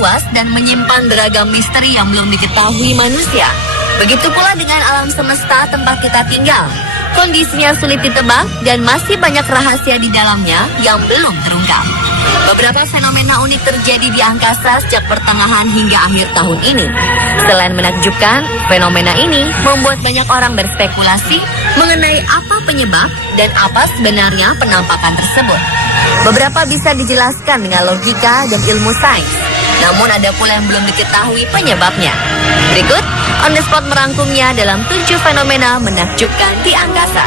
luas dan menyimpan beragam misteri yang belum diketahui manusia. Begitu pula dengan alam semesta tempat kita tinggal. Kondisinya sulit ditebak dan masih banyak rahasia di dalamnya yang belum terungkap. Beberapa fenomena unik terjadi di angkasa sejak pertengahan hingga akhir tahun ini. Selain menakjubkan, fenomena ini membuat banyak orang berspekulasi mengenai apa penyebab dan apa sebenarnya penampakan tersebut. Beberapa bisa dijelaskan dengan logika dan ilmu sains, namun ada pula yang belum diketahui penyebabnya. Berikut, On The Spot merangkumnya dalam 7 fenomena menakjubkan di angkasa.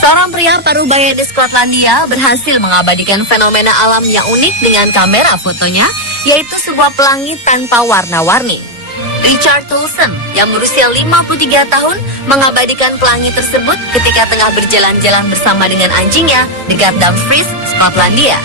Seorang pria parubaya di Skotlandia berhasil mengabadikan fenomena alam yang unik dengan kamera fotonya, yaitu sebuah pelangi tanpa warna-warni. Richard Tolson yang berusia 53 tahun mengabadikan pelangi tersebut ketika tengah berjalan-jalan bersama dengan anjingnya dekat Dumfries, Skotlandia.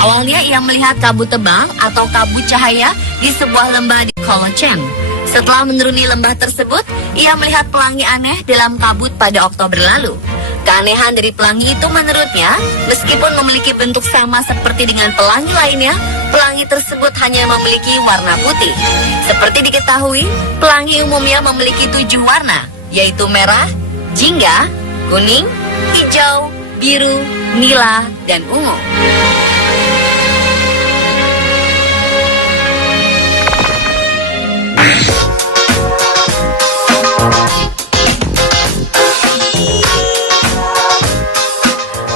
Awalnya ia melihat kabut tebal atau kabut cahaya di sebuah lembah di Colochem. Setelah menuruni lembah tersebut, ia melihat pelangi aneh dalam kabut pada Oktober lalu. Keanehan dari pelangi itu menurutnya, meskipun memiliki bentuk sama seperti dengan pelangi lainnya, pelangi tersebut hanya memiliki warna putih. Seperti diketahui, pelangi umumnya memiliki 7 warna, yaitu merah, jingga, kuning, hijau, biru, nila, dan ungu.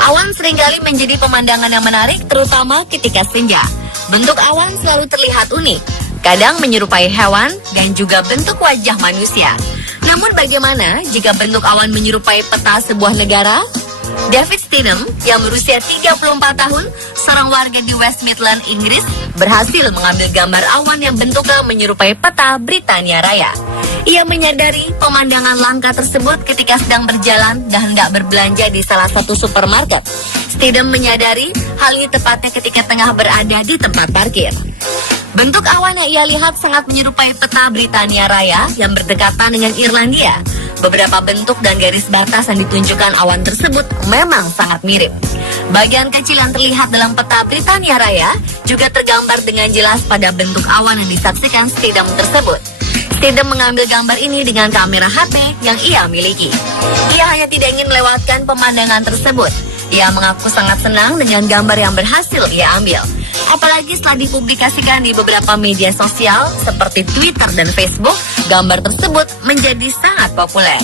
Awan seringkali menjadi pemandangan yang menarik, terutama ketika senja. Bentuk awan selalu terlihat unik, kadang menyerupai hewan dan juga bentuk wajah manusia. Namun bagaimana jika bentuk awan menyerupai peta sebuah negara? David Stidham yang berusia 34 tahun, seorang warga di West Midlands, Inggris, berhasil mengambil gambar awan yang bentuknya menyerupai peta Britania Raya. Ia menyadari pemandangan langka tersebut ketika sedang berjalan dan hendak berbelanja di salah satu supermarket. Stidham menyadari hal ini tepatnya ketika tengah berada di tempat parkir. Bentuk awan yang ia lihat sangat menyerupai peta Britania Raya yang berdekatan dengan Irlandia. Beberapa bentuk dan garis batas yang ditunjukkan awan tersebut memang sangat mirip. Bagian kecil yang terlihat dalam peta Britania Raya juga tergambar dengan jelas pada bentuk awan yang disaksikan Stidham tersebut. Stidham mengambil gambar ini dengan kamera HP yang ia miliki. Ia hanya tidak ingin melewatkan pemandangan tersebut. Ia mengaku sangat senang dengan gambar yang berhasil ia ambil. Apalagi setelah dipublikasikan di beberapa media sosial seperti Twitter dan Facebook, gambar tersebut menjadi sangat populer.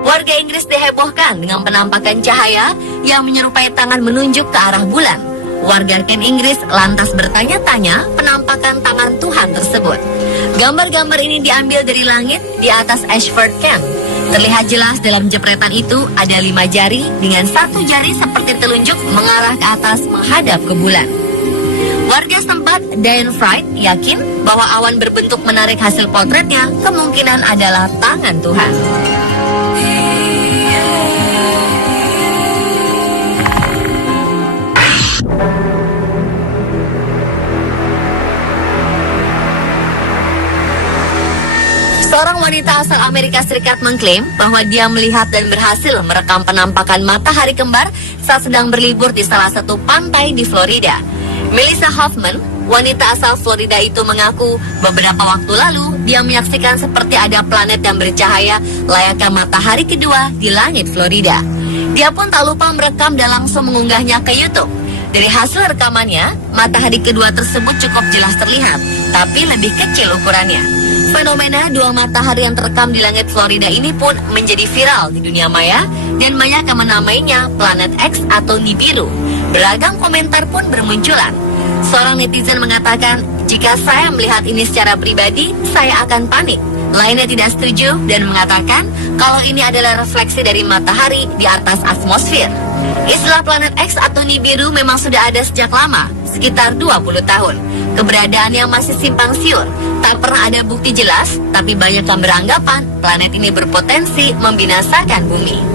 Warga Inggris dihebohkan dengan penampakan cahaya yang menyerupai tangan menunjuk ke arah bulan. Warga Kent Inggris lantas bertanya-tanya penampakan tangan Tuhan tersebut. Gambar-gambar ini diambil dari langit di atas Ashford Kent. Terlihat jelas dalam jepretan itu ada 5 jari dengan 1 jari seperti telunjuk mengarah ke atas menghadap ke bulan. Warga setempat, Diane Fright, yakin bahwa awan berbentuk menarik hasil potretnya kemungkinan adalah tangan Tuhan. Seorang wanita asal Amerika Serikat mengklaim bahwa dia melihat dan berhasil merekam penampakan matahari kembar saat sedang berlibur di salah satu pantai di Florida. Melissa Hoffman, wanita asal Florida itu mengaku beberapa waktu lalu dia menyaksikan seperti ada planet yang bercahaya layaknya matahari kedua di langit Florida. Dia pun tak lupa merekam dan langsung mengunggahnya ke YouTube. Dari hasil rekamannya, matahari kedua tersebut cukup jelas terlihat, tapi lebih kecil ukurannya. Fenomena 2 matahari yang terekam di langit Florida ini pun menjadi viral di dunia maya dan banyak yang menamainya planet X atau Nibiru. Beragam komentar pun bermunculan. Seorang netizen mengatakan, jika saya melihat ini secara pribadi, saya akan panik. Lainnya tidak setuju dan mengatakan kalau ini adalah refleksi dari matahari di atas atmosfer. Istilah planet X atau Nibiru memang sudah ada sejak lama, sekitar 20 tahun. keberadaannya masih simpang siur. Tak pernah ada bukti jelas, tapi banyak yang beranggapan planet ini berpotensi membinasakan bumi.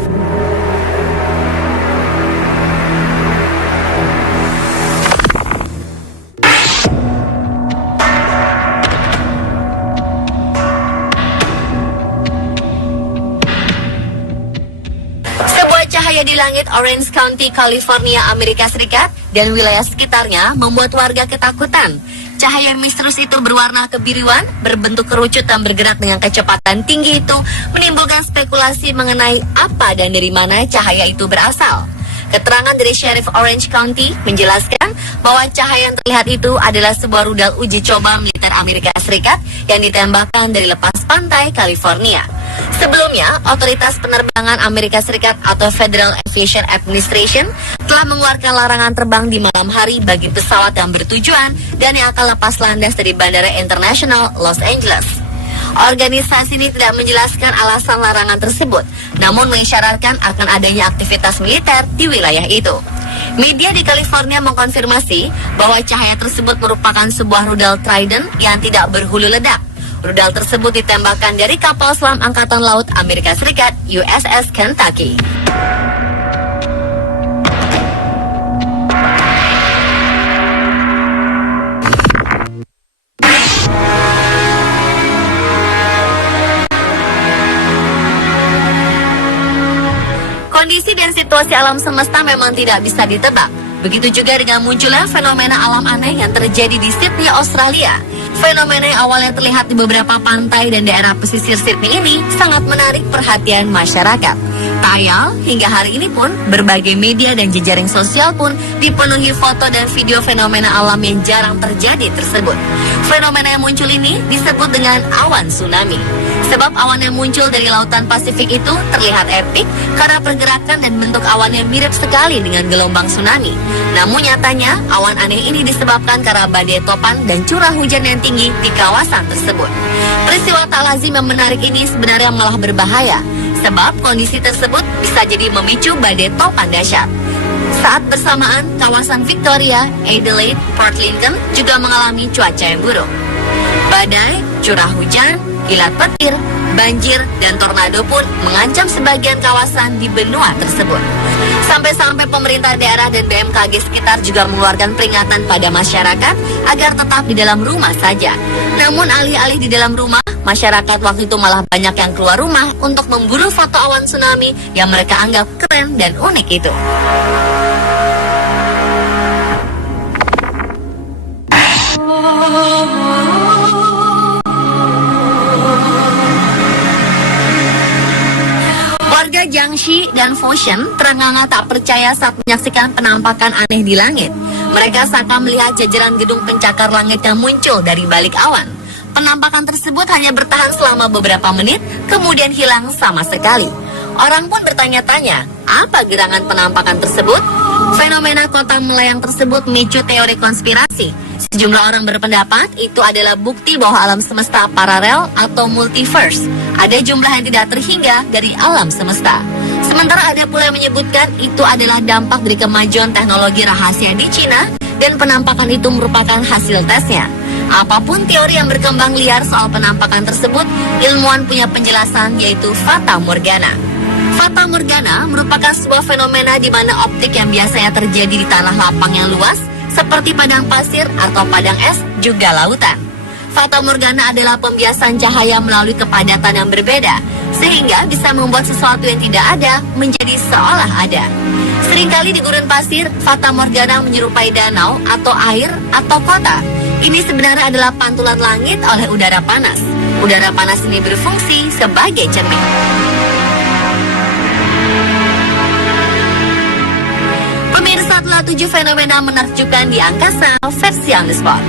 Cahaya di langit Orange County, California, Amerika Serikat dan wilayah sekitarnya membuat warga ketakutan. Cahaya misterius itu berwarna kebiruan, berbentuk kerucut dan bergerak dengan kecepatan tinggi itu menimbulkan spekulasi mengenai apa dan dari mana cahaya itu berasal. Keterangan dari Sheriff Orange County menjelaskan bahwa cahaya yang terlihat itu adalah sebuah rudal uji coba militer Amerika Serikat yang ditembakkan dari lepas pantai California. Sebelumnya, Otoritas Penerbangan Amerika Serikat atau Federal Aviation Administration telah mengeluarkan larangan terbang di malam hari bagi pesawat yang bertujuan dan yang akan lepas landas dari Bandara Internasional Los Angeles. Organisasi ini tidak menjelaskan alasan larangan tersebut, namun mengisyaratkan akan adanya aktivitas militer di wilayah itu. Media di California mengkonfirmasi bahwa cahaya tersebut merupakan sebuah rudal Trident yang tidak berhulu ledak. Rudal tersebut ditembakkan dari kapal selam Angkatan Laut Amerika Serikat USS Kentucky. Kondisi dan situasi alam semesta memang tidak bisa ditebak. Begitu juga dengan munculnya fenomena alam aneh yang terjadi di Sydney, Australia. Fenomena yang awalnya terlihat di beberapa pantai dan daerah pesisir Sydney ini sangat menarik perhatian masyarakat. Tak ayal, hingga hari ini pun berbagai media dan jejaring sosial pun dipenuhi foto dan video fenomena alam yang jarang terjadi tersebut. Fenomena yang muncul ini disebut dengan awan tsunami. Sebab awan yang muncul dari lautan Pasifik itu terlihat epik karena pergerakan dan bentuk awannya mirip sekali dengan gelombang tsunami. Namun nyatanya awan aneh ini disebabkan karena badai topan dan curah hujan yang tinggi di kawasan tersebut. Peristiwa tak lazim yang menarik ini sebenarnya malah berbahaya, sebab kondisi tersebut bisa jadi memicu badai topan dahsyat. Saat bersamaan, kawasan Victoria, Adelaide, Port Lincoln juga mengalami cuaca yang buruk. Badai, curah hujan, kilat petir, banjir, dan tornado pun mengancam sebagian kawasan di benua tersebut. Sampai-sampai pemerintah daerah dan BMKG sekitar juga mengeluarkan peringatan pada masyarakat agar tetap di dalam rumah saja. Namun alih-alih di dalam rumah, masyarakat waktu itu malah banyak yang keluar rumah untuk memburu foto awan tsunami yang mereka anggap keren dan unik itu. Warga Jiangxi dan Foshan terengah-engah tak percaya saat menyaksikan penampakan aneh di langit. Mereka seakan melihat jajaran gedung pencakar langit yang muncul dari balik awan. Penampakan tersebut hanya bertahan selama beberapa menit, kemudian hilang sama sekali. Orang pun bertanya-tanya, apa gerangan penampakan tersebut? Fenomena kota melayang tersebut memicu teori konspirasi. Sejumlah orang berpendapat itu adalah bukti bahwa alam semesta paralel atau multiverse. Ada jumlah yang tidak terhingga dari alam semesta. Sementara ada pula yang menyebutkan itu adalah dampak dari kemajuan teknologi rahasia di Cina dan penampakan itu merupakan hasil tesnya. Apapun teori yang berkembang liar soal penampakan tersebut, ilmuwan punya penjelasan yaitu Fata Morgana. Fata Morgana merupakan sebuah fenomena di mana optik yang biasanya terjadi di tanah lapang yang luas seperti padang pasir atau padang es juga lautan. Fata Morgana adalah pembiasan cahaya melalui kepadatan yang berbeda, sehingga bisa membuat sesuatu yang tidak ada menjadi seolah ada. Seringkali di gurun pasir, Fata Morgana menyerupai danau atau air atau kota. Ini sebenarnya adalah pantulan langit oleh udara panas. Udara panas ini berfungsi sebagai cermin. Pemirsa, telah 7 fenomena menakjubkan di angkasa versi on the spot.